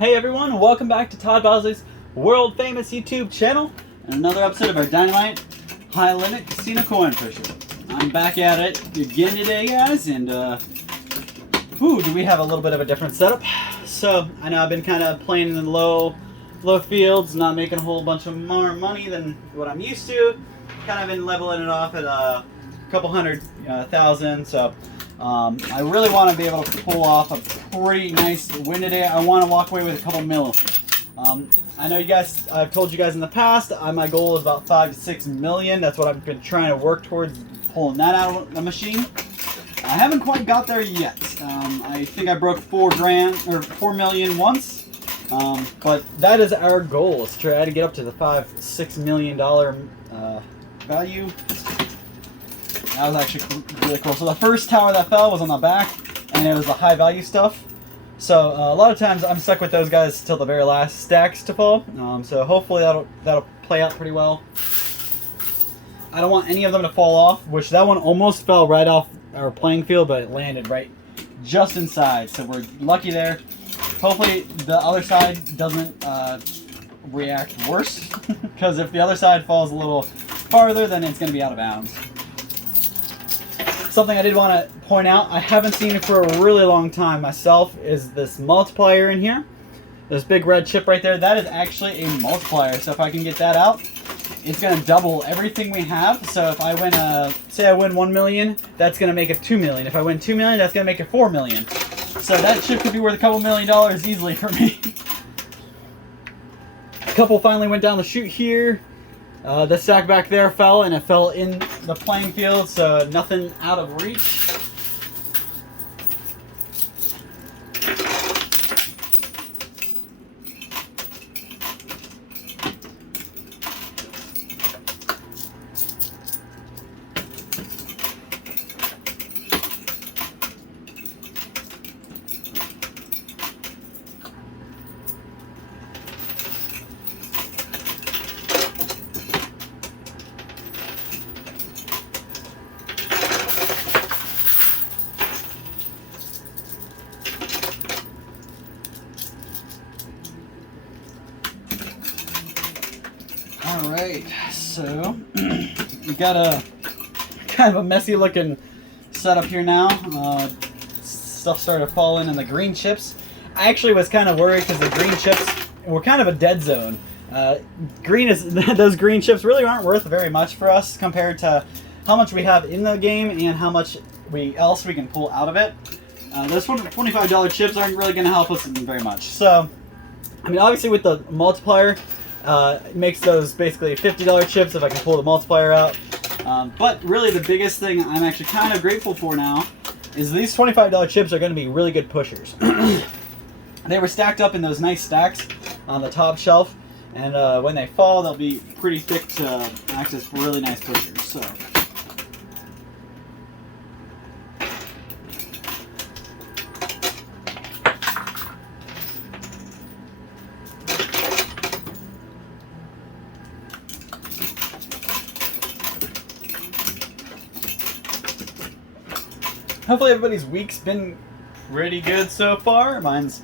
Hey everyone, welcome back to Todd Bosley's world famous YouTube channel and another episode of our Dynamite High Limit Casino Coin Pusher. I'm back at it again today, guys, and do we have a little bit of a different setup. So I know I've been kind of playing in the low fields, not making a whole bunch of more money than what I'm used to. Kind of been leveling it off at a couple hundred thousand. So I really want to be able to pull off a pretty nice win today. I want to walk away with a couple mil. I know you guys, I've told you guys in the past, my goal is about 5 to 6 million. That's what I've been trying to work towards, pulling that out of the machine. I haven't quite got there yet. I think I broke 4 million once. But that is our goal, is to try to get up to the $5-6 million value. That was actually really cool. So the first tower that fell was on the back, and it was the high value stuff. So a lot of times I'm stuck with those guys till the very last stacks to fall. So hopefully that'll play out pretty well. I don't want any of them to fall off, which that one almost fell right off our playing field, but it landed right just inside. So we're lucky there. Hopefully the other side doesn't react worse, because if the other side falls a little farther, then it's going to be out of bounds. Something I did want to point out, I haven't seen it for a really long time myself, is this multiplier in here. This big red chip right there, that is actually a multiplier. So if I can get that out, it's going to double everything we have. So if I win, say I win 1 million, that's going to make it 2 million. If I win 2 million, that's going to make it 4 million. So that chip could be worth a couple $1 million easily for me. A couple finally went down the chute here. The stack back there fell, and it fell in the playing field, so nothing out of reach. Alright, so we got a kind of a messy looking setup here now. Stuff started falling in the green chips. I actually was kind of worried because the green chips were kind of a dead zone. Those green chips really aren't worth very much for us compared to how much we have in the game and how much else we can pull out of it. Those $25 chips aren't really going to help us very much. So, I mean, obviously with the multiplier, it makes those basically $50 chips if I can pull the multiplier out. But really the biggest thing I'm actually kind of grateful for now is these $25 chips are going to be really good pushers. They were stacked up in those nice stacks on the top shelf, and when they fall, they'll be pretty thick to act as really nice pushers. So. Hopefully everybody's week's been pretty good so far. Mine's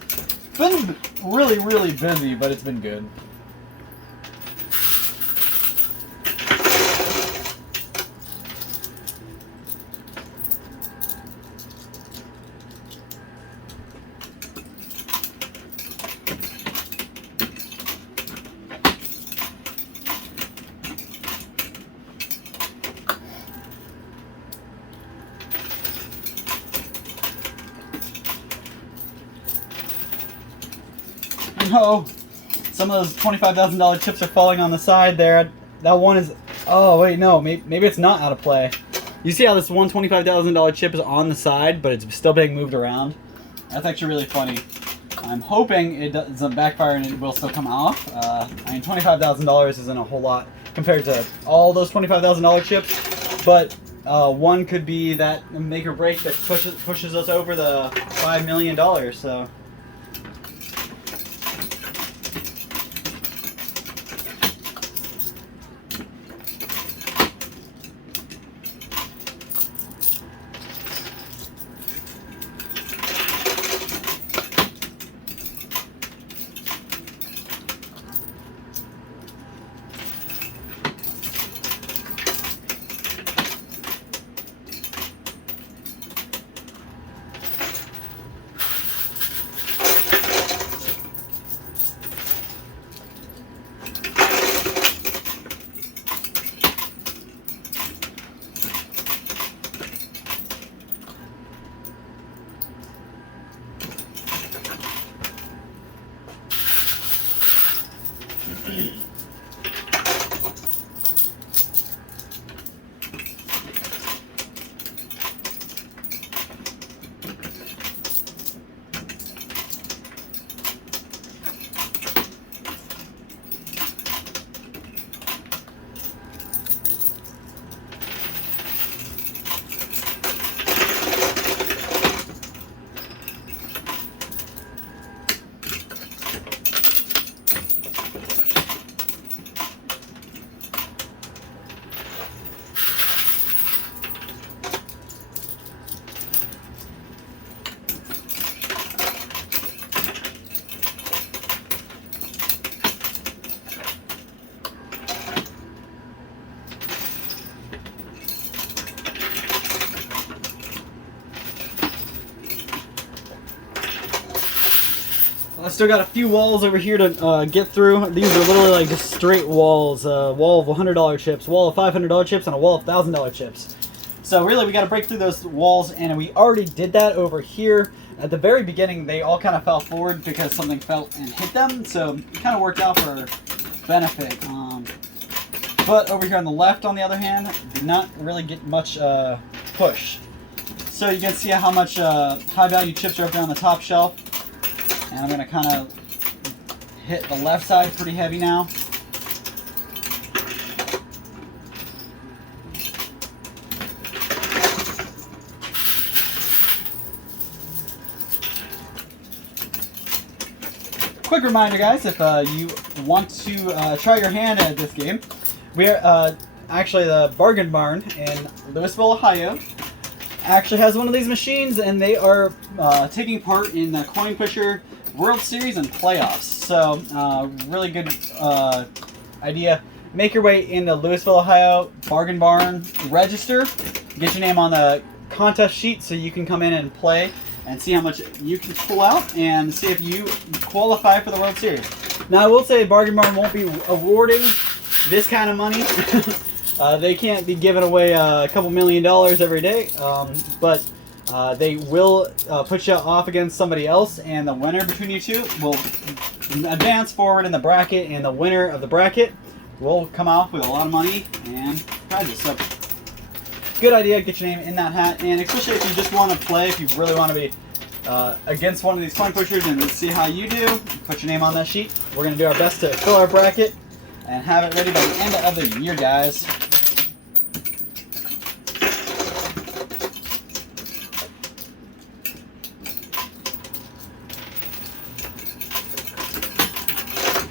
been really, really busy, but it's been good. No, some of those $25,000 chips are falling on the side there. That one is, oh wait, no, maybe it's not out of play. You see how this one $25,000 chip is on the side, but it's still being moved around? That's actually really funny. I'm hoping it doesn't backfire and it will still come off. I mean, $25,000 isn't a whole lot compared to all those $25,000 chips, but one could be that make or break that pushes us over the $5 million, so. I still got a few walls over here to get through. These are literally like just straight walls. Wall of $100 chips, wall of $500 chips, and a wall of $1,000 chips. So really, we got to break through those walls, and we already did that over here. At the very beginning, they all kind of fell forward because something fell and hit them, so it kind of worked out for our benefit. But over here on the left, on the other hand, did not really get much push. So you can see how much high value chips are up there on the top shelf. And I'm going to kind of hit the left side pretty heavy now. Quick reminder, guys, if you want to try your hand at this game, we are actually the Bargain Barn in Louisville, Ohio. Actually has one of these machines, and they are taking part in the Coin Pusher World Series and playoffs. So really good idea. Make your way into Louisville, Ohio, Bargain Barn, register, get your name on the contest sheet so you can come in and play and see how much you can pull out and see if you qualify for the World Series. Now I will say Bargain Barn won't be awarding this kind of money. They can't be giving away a couple $1 million every day, but they will put you off against somebody else, and the winner between you two will advance forward in the bracket, and the winner of the bracket will come off with a lot of money and prizes. So, good idea, get your name in that hat, and especially if you just want to play, if you really want to be against one of these coin pushers and see how you do, put your name on that sheet. We're going to do our best to fill our bracket and have it ready by the end of the year, guys.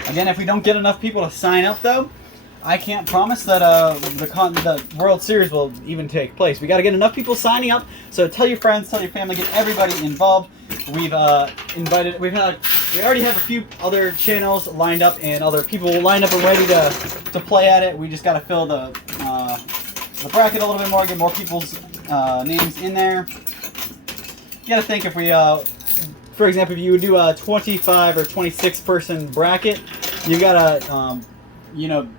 Again, if we don't get enough people to sign up, though, I can't promise that the World Series will even take place. We got to get enough people signing up. So tell your friends, tell your family, get everybody involved. We've we already have a few other channels lined up and other people lined up and ready to play at it. We just got to fill the bracket a little bit more, get more people's names in there. You got to think if we, for example, if you would do a 25 or 26 person bracket, you got to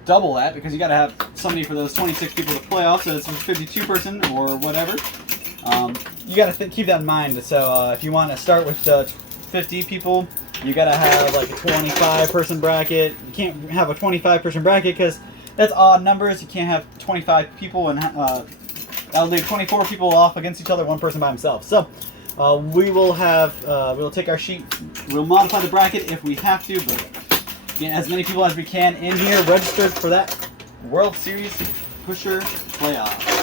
double that, because you got to have somebody for those 26 people to play off, so it's a 52 person or whatever. You got to keep that in mind. So if you want to start with 50 people, you got to have like a 25 person bracket. You can't have a 25 person bracket because that's odd numbers. You can't have 25 people, and that'll leave 24 people off against each other, one person by himself. So we will have we'll take our sheet, we'll modify the bracket if we have to, but get as many people as we can in here registered for that World Series Pusher playoff.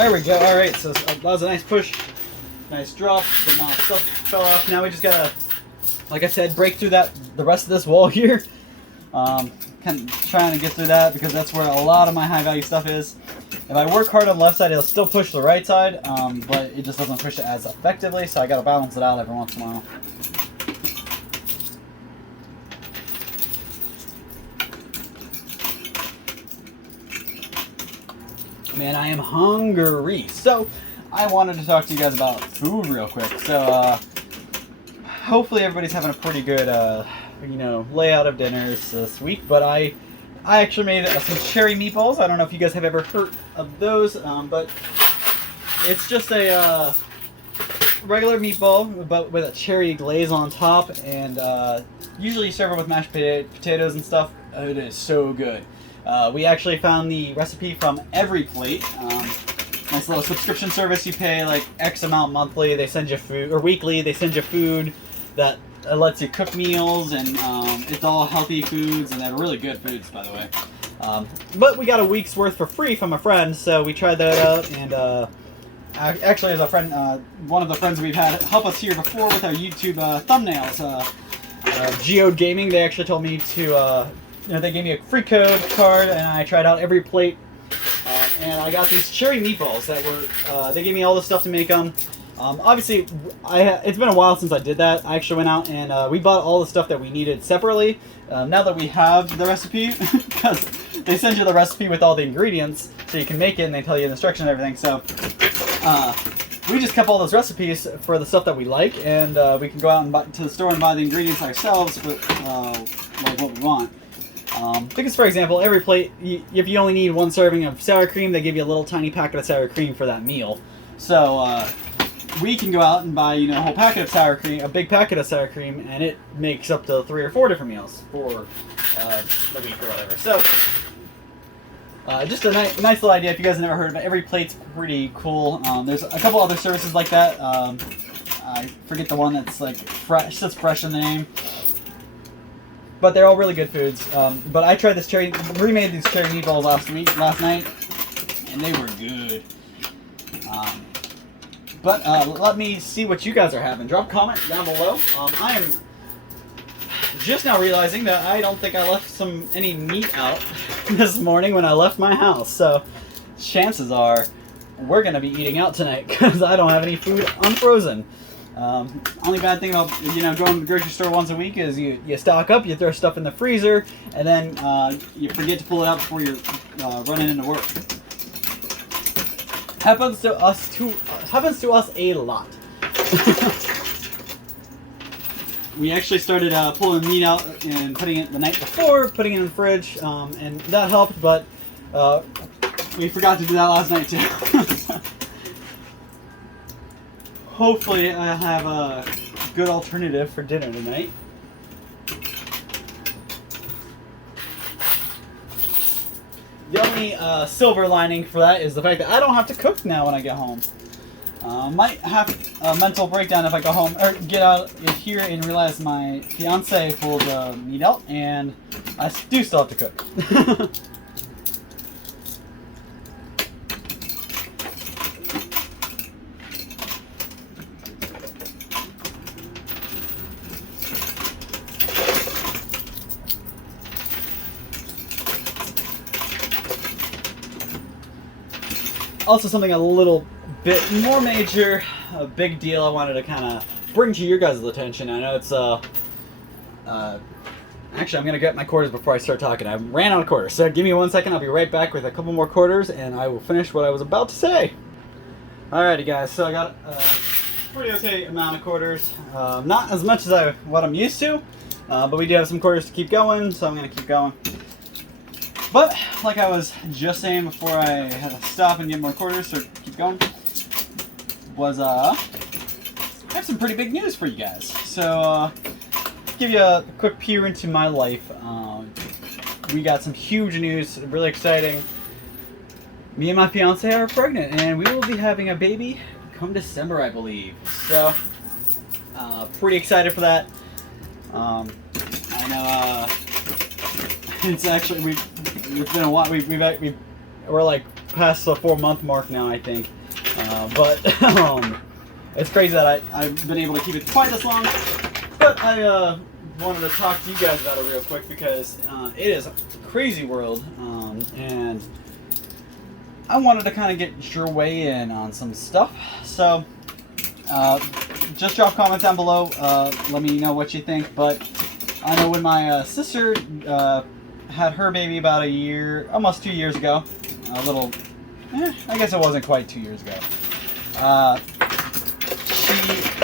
There we go. All right, so that was a nice push, nice drop. The stuff fell off. Now we just gotta, like I said, break through the rest of this wall here. Kind of trying to get through that because that's where a lot of my high value stuff is. If I work hard on the left side, it'll still push the right side, but it just doesn't push it as effectively. So I gotta balance it out every once in a while. Man, I am hungry. So, I wanted to talk to you guys about food real quick. So, hopefully everybody's having a pretty good, layout of dinners this week. But I actually made some cherry meatballs. I don't know if you guys have ever heard of those, but it's just a regular meatball, but with a cherry glaze on top. And usually you serve it with mashed potatoes and stuff. It is so good. We actually found the recipe from Every Plate. Nice little subscription service. You pay like X amount monthly. They send you food, or weekly. They send you food that lets you cook meals, and it's all healthy foods, and they're really good foods, by the way. But we got a week's worth for free from a friend, so we tried that out. And actually, as a friend, one of the friends we've had help us here before with our YouTube thumbnails, Geode Gaming, they actually told me to. They gave me a free code card, and I tried out Every Plate, and I got these cherry meatballs that were. They gave me all the stuff to make them. Obviously, it's been a while since I did that. I actually went out and we bought all the stuff that we needed separately. Now that we have the recipe, because they send you the recipe with all the ingredients, so you can make it, and they tell you the instructions and everything. So we just kept all those recipes for the stuff that we like, and we can go out and to the store and buy the ingredients ourselves, but like what we want. Because, for example, Every Plate, if you only need one serving of sour cream, they give you a little tiny packet of sour cream for that meal. So, we can go out and buy, a whole packet of sour cream, a big packet of sour cream, and it makes up to 3 or 4 different meals for the week or whatever. So, just a nice little idea. If you guys have never heard of it, Every Plate's pretty cool. There's a couple other services like that. I forget the one that's like fresh, says fresh in the name. But they're all really good foods. But I tried remade these cherry meatballs last night, and they were good. But let me see what you guys are having. Drop a comment down below. I am just now realizing that I don't think I left any meat out this morning when I left my house. So chances are we're going to be eating out tonight because I don't have any food unfrozen. Only bad thing about going to the grocery store once a week is you stock up, you throw stuff in the freezer, and then you forget to pull it out before you're running into work. Happens to us a lot. We actually started pulling meat out and putting it the night before, putting it in the fridge, and that helped. But we forgot to do that last night too. Hopefully I have a good alternative for dinner tonight. The only silver lining for that is the fact that I don't have to cook now when I get home. Might have a mental breakdown if I go home or get out here and realize my fiance pulled the meat out and I do still have to cook. Also, something a little bit more major, a big deal I wanted to kind of bring to your guys' attention. I know it's, actually, I'm going to get my quarters before I start talking. I ran out of quarters, so give me 1 second. I'll be right back with a couple more quarters, and I will finish what I was about to say. Alrighty, guys, so I got a pretty okay amount of quarters. Not as much as what I'm used to, but we do have some quarters to keep going, so I'm going to keep going. But, like I was just saying before I had to stop and get more quarters, so keep going, I have some pretty big news for you guys. So, give you a quick peer into my life. We got some huge news, really exciting. Me and my fiance are pregnant, and we will be having a baby come December, I believe. So, pretty excited for that. I know, it's actually, it's been a while. We're like past the 4-month mark now, I think. But it's crazy that I've been able to keep it quite this long. But I wanted to talk to you guys about it real quick because it is a crazy world, and I wanted to kind of get your way in on some stuff. So just drop comments down below. Let me know what you think. But I know when my sister had her baby about almost 2 years ago, I guess it wasn't quite 2 years ago. She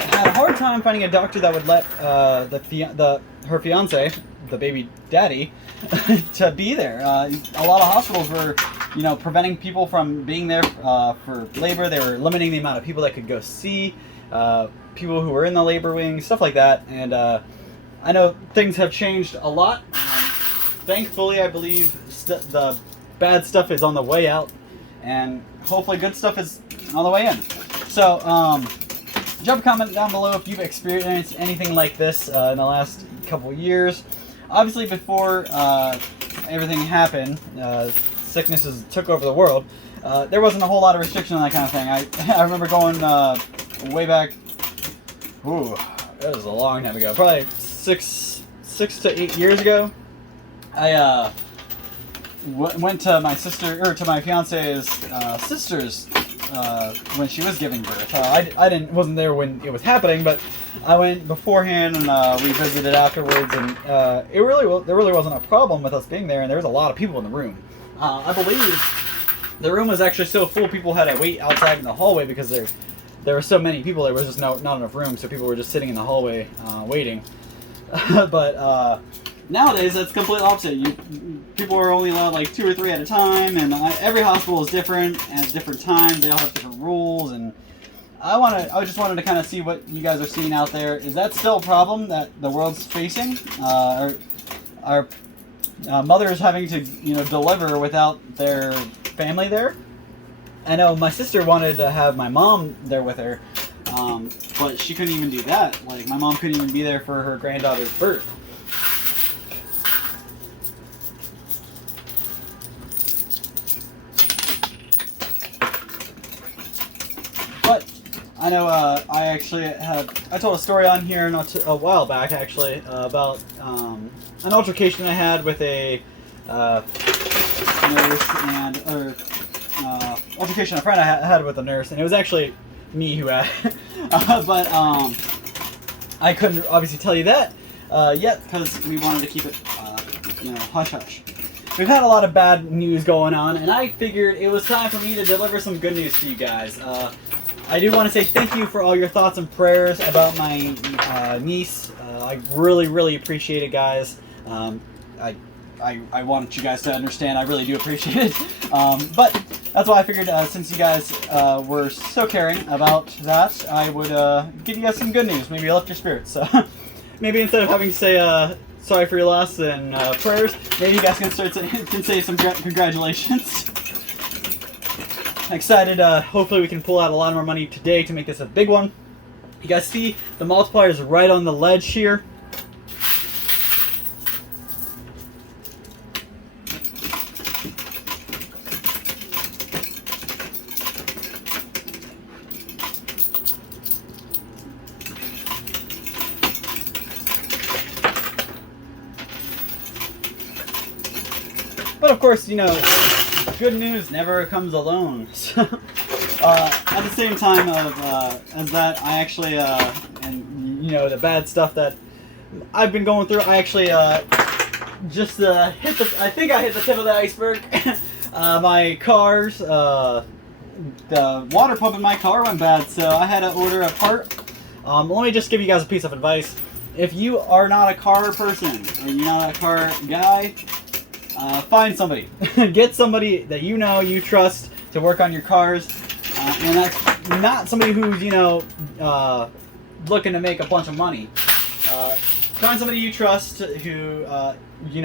had a hard time finding a doctor that would let her fiance, the baby daddy, to be there. A lot of hospitals were, preventing people from being there for labor. They were limiting the amount of people that could go see people who were in the labor wing, stuff like that. And I know things have changed a lot. Thankfully, I believe the bad stuff is on the way out, and hopefully good stuff is on the way in. So, drop a comment down below if you've experienced anything like this in the last couple years. Obviously, before everything happened, sicknesses took over the world. There wasn't a whole lot of restriction on that kind of thing. I remember going way back. Ooh, that was a long time ago. Probably six to 8 years ago. I went to my fiance's sister's when she was giving birth. I wasn't there when it was happening, but I went beforehand and we visited afterwards, and there really wasn't a problem with us being there, and there was a lot of people in the room. I believe the room was actually so full people had to wait outside in the hallway because there were so many people. There was just not enough room, so people were just sitting in the hallway waiting. But nowadays, that's completely opposite. People are only allowed like 2 or 3 at a time, and every hospital is different and at different times. They all have different rules, and I just wanted to kind of see what you guys are seeing out there. Is that still a problem that the world's facing? Are mothers having to deliver without their family there? I know my sister wanted to have my mom there with her, but she couldn't even do that. Like, my mom couldn't even be there for her granddaughter's birth. But I know I told a story on here a while back actually about an altercation I had with a nurse altercation a friend I had with a nurse, and it was actually me who had but I couldn't obviously tell you that yet because we wanted to keep it hush hush. We've had a lot of bad news going on, and I figured it was time for me to deliver some good news to you guys. I do want to say thank you for all your thoughts and prayers about my niece. I really appreciate it, guys. I want you guys to understand I really do appreciate it. But that's why I figured since you guys were so caring about that, I would give you guys some good news. Maybe lift your spirits. So maybe instead of having to say sorry for your loss and prayers, maybe you guys can say some congratulations. Excited. Hopefully we can pull out a lot more money today to make this a big one. You guys see the multiplier is right on the ledge here. But of course, good news never comes alone. So, at the same time as that, I actually, and the bad stuff that I've been going through, I actually just I think I hit the tip of the iceberg. My car's, the water pump in my car went bad, so I had to order a part. Let me just give you guys a piece of advice. If you are not a car person, or you're not a car guy, find somebody. Get somebody that you trust to work on your cars, and that's not somebody who's looking to make a bunch of money. Find somebody you trust who you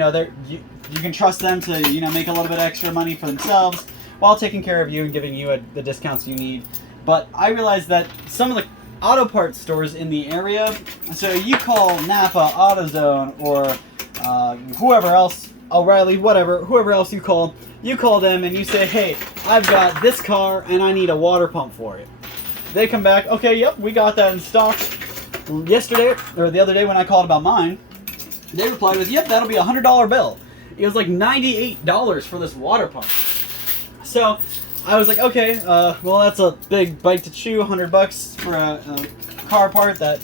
can trust them to make a little bit extra money for themselves while taking care of you and giving you the discounts you need. But I realized that some of the auto parts stores in the area, so you call Napa, AutoZone, or whoever else O'Reilly, whatever, whoever else you call them and you say, hey, I've got this car and I need a water pump for it. They come back, okay, yep, we got that in stock. Yesterday, or the other day when I called about mine, they replied with, yep, that'll be a $100 bill. It was like $98 for this water pump. So I was like, okay, well, that's a big bite to chew, $100 for a car part that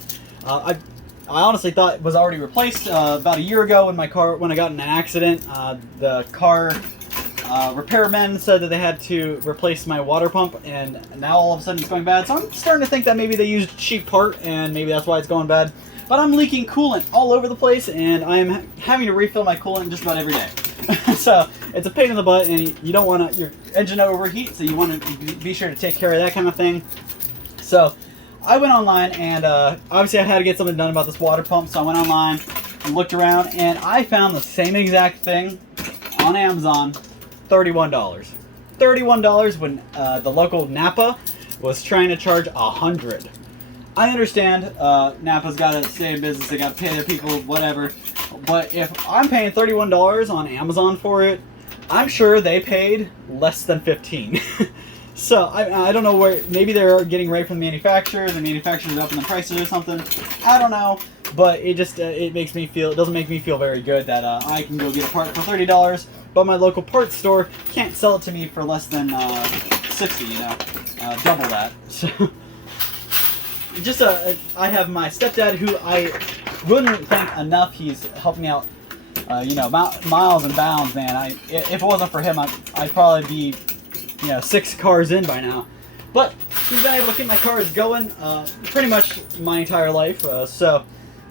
I honestly thought was already replaced about a year ago when I got in an accident. The car repairmen said that they had to replace my water pump, and now all of a sudden it's going bad. So I'm starting to think that maybe they used a cheap part, and maybe that's why it's going bad. But I'm leaking coolant all over the place, and I'm having to refill my coolant just about every day. So it's a pain in the butt, and you don't want your engine to overheat, so you want to be sure to take care of that kind of thing. So I went online, and obviously I had to get something done about this water pump, so I went online and looked around, and I found the same exact thing on Amazon, $31. $31 when the local Napa was trying to charge $100. I understand Napa's got to stay in business, they got to pay their people, whatever, but if I'm paying $31 on Amazon for it, I'm sure they paid less than $15. So I don't know where, maybe they're getting right from the manufacturer's upping the prices or something. I don't know, but it just it doesn't make me feel very good that I can go get a part for $30, but my local parts store can't sell it to me for less than $60, double that. So just I have my stepdad, who I wouldn't thank enough. He's helped me out, miles and bounds, man. If it wasn't for him, I'd probably be 6 cars in by now. But he's been able to keep my cars going pretty much my entire life. So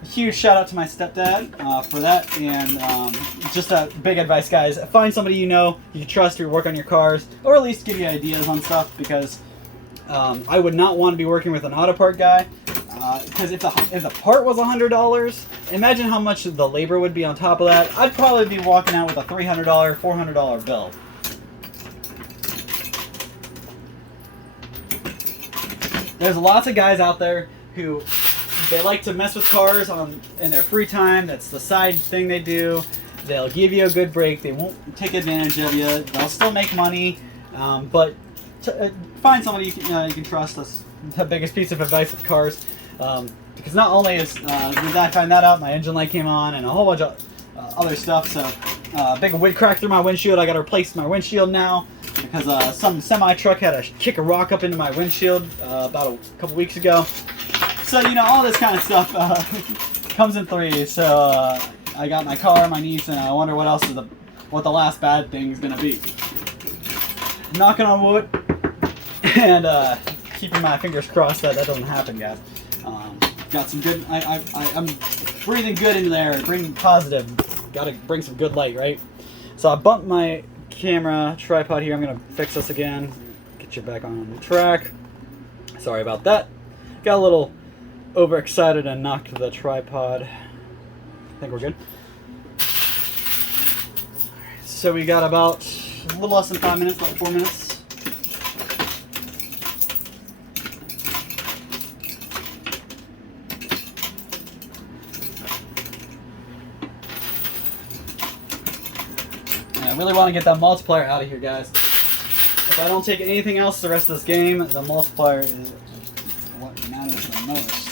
a huge shout out to my stepdad for that. And just a big advice, guys. Find somebody you can trust who work on your cars, or at least give you ideas on stuff, because I would not want to be working with an auto part guy. Because if the part was $100, imagine how much the labor would be on top of that. I'd probably be walking out with a $300, $400 bill. There's lots of guys out there who they like to mess with cars in their free time. That's the side thing they do. They'll give you a good break. They won't take advantage of you. They'll still make money, but find somebody you can trust. That's the biggest piece of advice with cars, because not only did I find that out, my engine light came on and a whole bunch of other stuff. So big wind crack through my windshield. I got to replace my windshield now, because some semi truck had to kick a rock up into my windshield about a couple weeks ago. So all this kind of stuff comes in threes. So I got my car, my niece, and I wonder what else what the last bad thing is gonna be. Knocking on wood and keeping my fingers crossed that doesn't happen, guys. Got some good. I'm breathing good into there, breathing positive. Got to bring some good light, right? So I bumped my camera tripod here. I'm gonna fix this again. Get you back on the track. Sorry about that. Got a little overexcited and knocked the tripod. I think we're good. So we got about a little less than 5 minutes, about 4 minutes. I really want to get that multiplier out of here, guys. If I don't take anything else the rest of this game, the multiplier is what matters the most.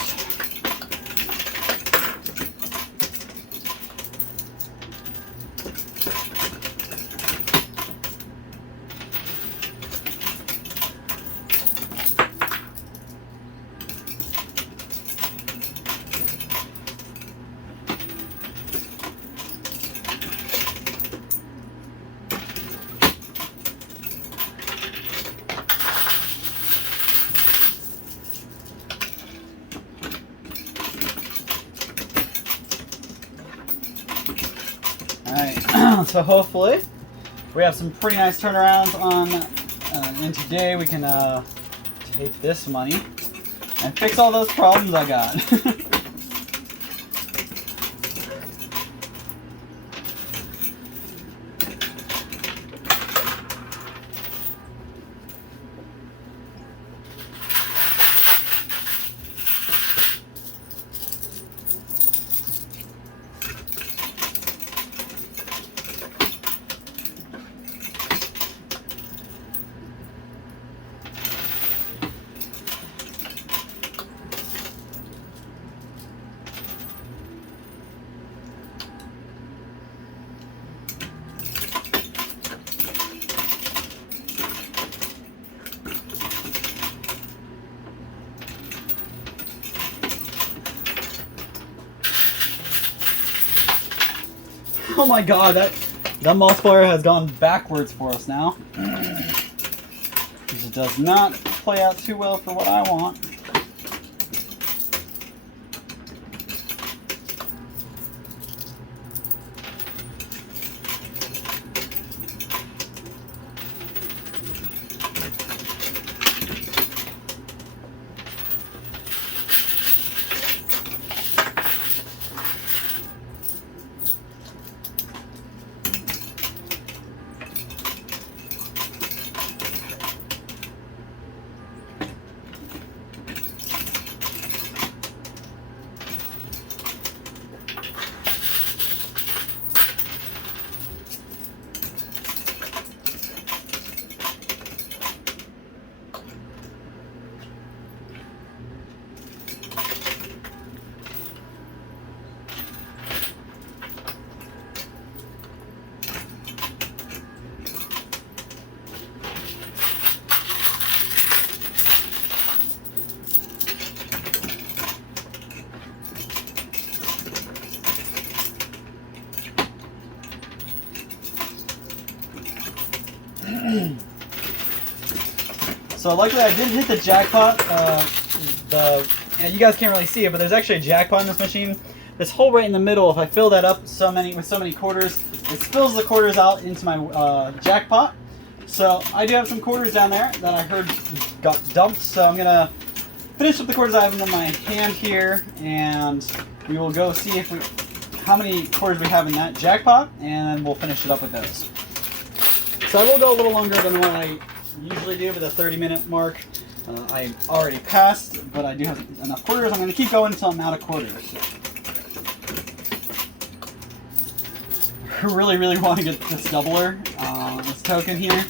Alright, so hopefully we have some pretty nice turnarounds on, and today we can take this money and fix all those problems I got. Oh my god, that multiplier has gone backwards for us now. It does not play out too well for what I want. So luckily I did hit the jackpot. And you guys can't really see it, but there's actually a jackpot in this machine. This hole right in the middle, if I fill that up with so many quarters, it spills the quarters out into my jackpot. So I do have some quarters down there that I heard got dumped. So I'm gonna finish up the quarters I have in my hand here, and we will go see how many quarters we have in that jackpot, and then we'll finish it up with those. So I will go a little longer than what I usually do with a 30-minute mark. I already passed, but I do have enough quarters. I'm going to keep going until I'm out of quarters. I really want to get this doubler, this token here.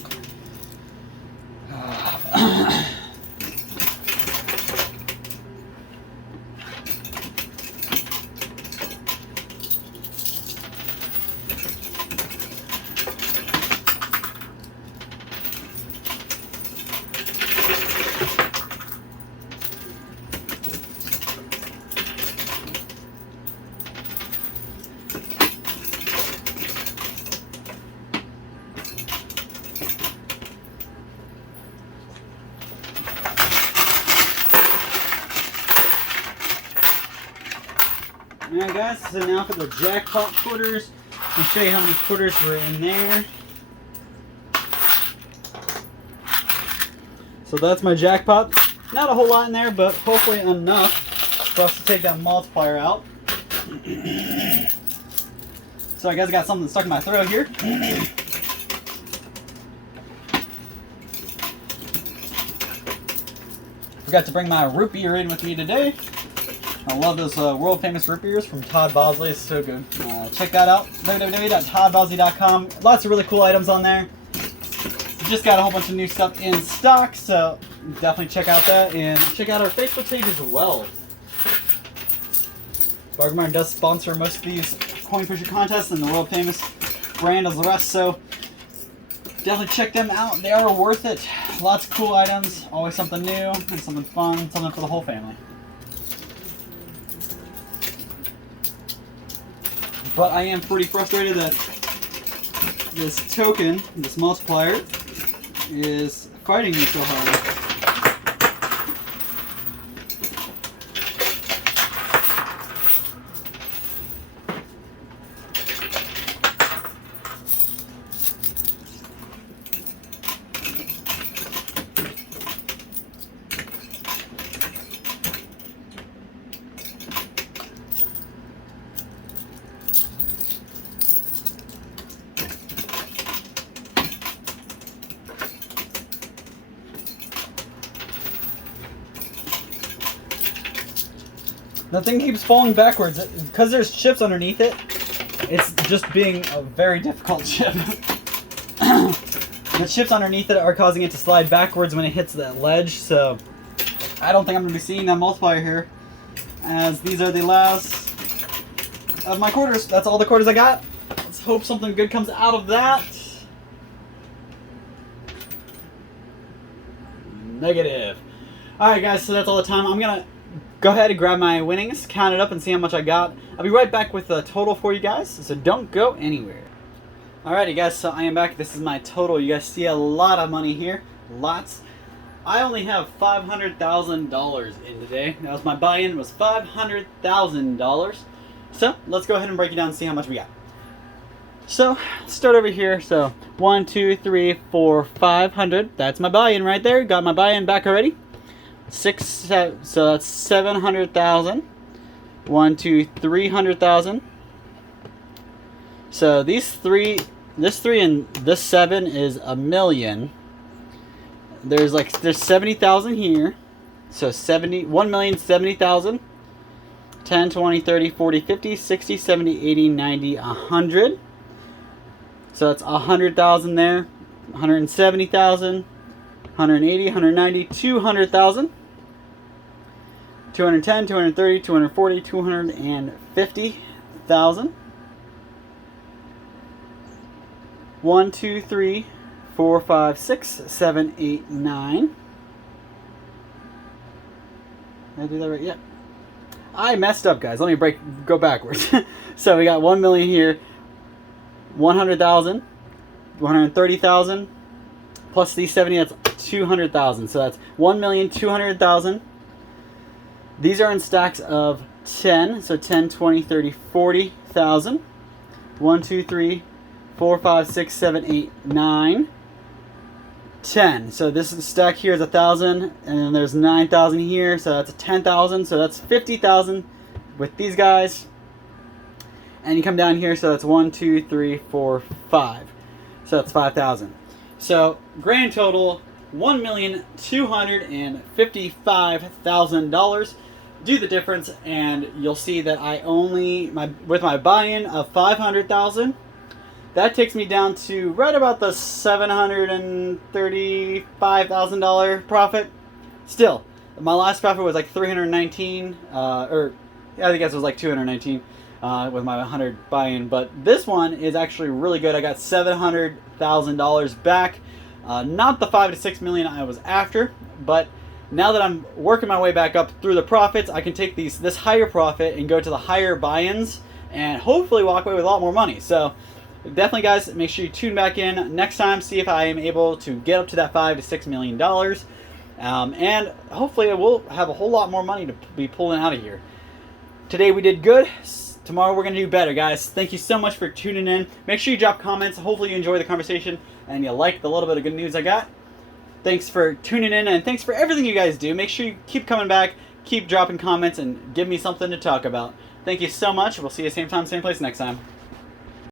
Alright guys, so now for the jackpot quarters. I'll show you how many quarters were in there. So that's my jackpot. Not a whole lot in there, but hopefully enough for us to take that multiplier out. So I guess I got something stuck in my throat here. Forgot to bring my root beer in with me today. I love those world famous root beers from Todd Bosley. It's so good. Check that out. www.toddbosley.com. Lots of really cool items on there. Just got a whole bunch of new stuff in stock, so definitely check out that, and check out our Facebook page as well. Bargain does sponsor most of these coin pusher contests, and the world famous brand does the rest, so definitely check them out. They are worth it. Lots of cool items, always something new and something fun, something for the whole family. But I am pretty frustrated that this token, this multiplier, is fighting me so hard. The thing keeps falling backwards. Because there's chips underneath it, it's just being a very difficult chip. The chips underneath it are causing it to slide backwards when it hits that ledge, so I don't think I'm going to be seeing that multiplier here, as these are the last of my quarters. That's all the quarters I got. Let's hope something good comes out of that. Negative. Alright guys, so that's all the time. I'm going to go ahead and grab my winnings, count it up, and see how much I got. I'll be right back with the total for you guys, so don't go anywhere. Alrighty guys, so I am back. This is my total. You guys see a lot of money here. Lots. I only have $500,000 in today. That was my buy-in, was $500,000. So let's go ahead and break it down and see how much we got. So start over here. So 1, 2, 3, 4, 500. That's my buy-in right there. Got my buy-in back already. 6, 7, so that's 700,000. 1, 2, 300,000. So these three, this 3 and this 7 is a million. There's 70,000 here. So 1,070,000. 10, 20, 30, 40, 50, 60, 70, 80, 90, 100. So that's 100,000 there. 170,000. 180, 190, 200,000. 210, 230, 240, 250,000. 1, 2, 3, 4, 5, 6, 7, 8, 9. Did I do that right? Yep. I messed up, guys. Let me go backwards. So we got 1 million here, 100,000, 130,000, plus these 70, that's 200,000. So that's 1,200,000. These are in stacks of 10. So 10, 20, 30, 40,000. 1, 2, 3, 4, 5, 6, 7, 8, 9, 10. So this stack here is 1,000, and then there's 9,000 here, so that's 10,000. So that's 50,000 with these guys. And you come down here, so that's 1, 2, 3, 4, 5. So that's 5,000. So grand total $1,255,000. Do the difference, and you'll see that I only with my buy-in of 500,000. That takes me down to right about the $735,000 profit. Still, my last profit was like 319, or yeah, I guess it was like 219 with my 100 buy-in. But this one is actually really good. I got $700,000 back. Not the 5 to 6 million I was after, but now that I'm working my way back up through the profits, I can take this higher profit and go to the higher buy-ins and hopefully walk away with a lot more money. So definitely, guys, make sure you tune back in next time, see if I am able to get up to that $5 to $6 million. And hopefully I will have a whole lot more money to be pulling out of here. Today we did good. Tomorrow we're going to do better, guys. Thank you so much for tuning in. Make sure you drop comments. Hopefully you enjoy the conversation and you like the little bit of good news I got. Thanks for tuning in, and thanks for everything you guys do. Make sure you keep coming back, keep dropping comments, and give me something to talk about. Thank you so much. We'll see you same time, same place next time.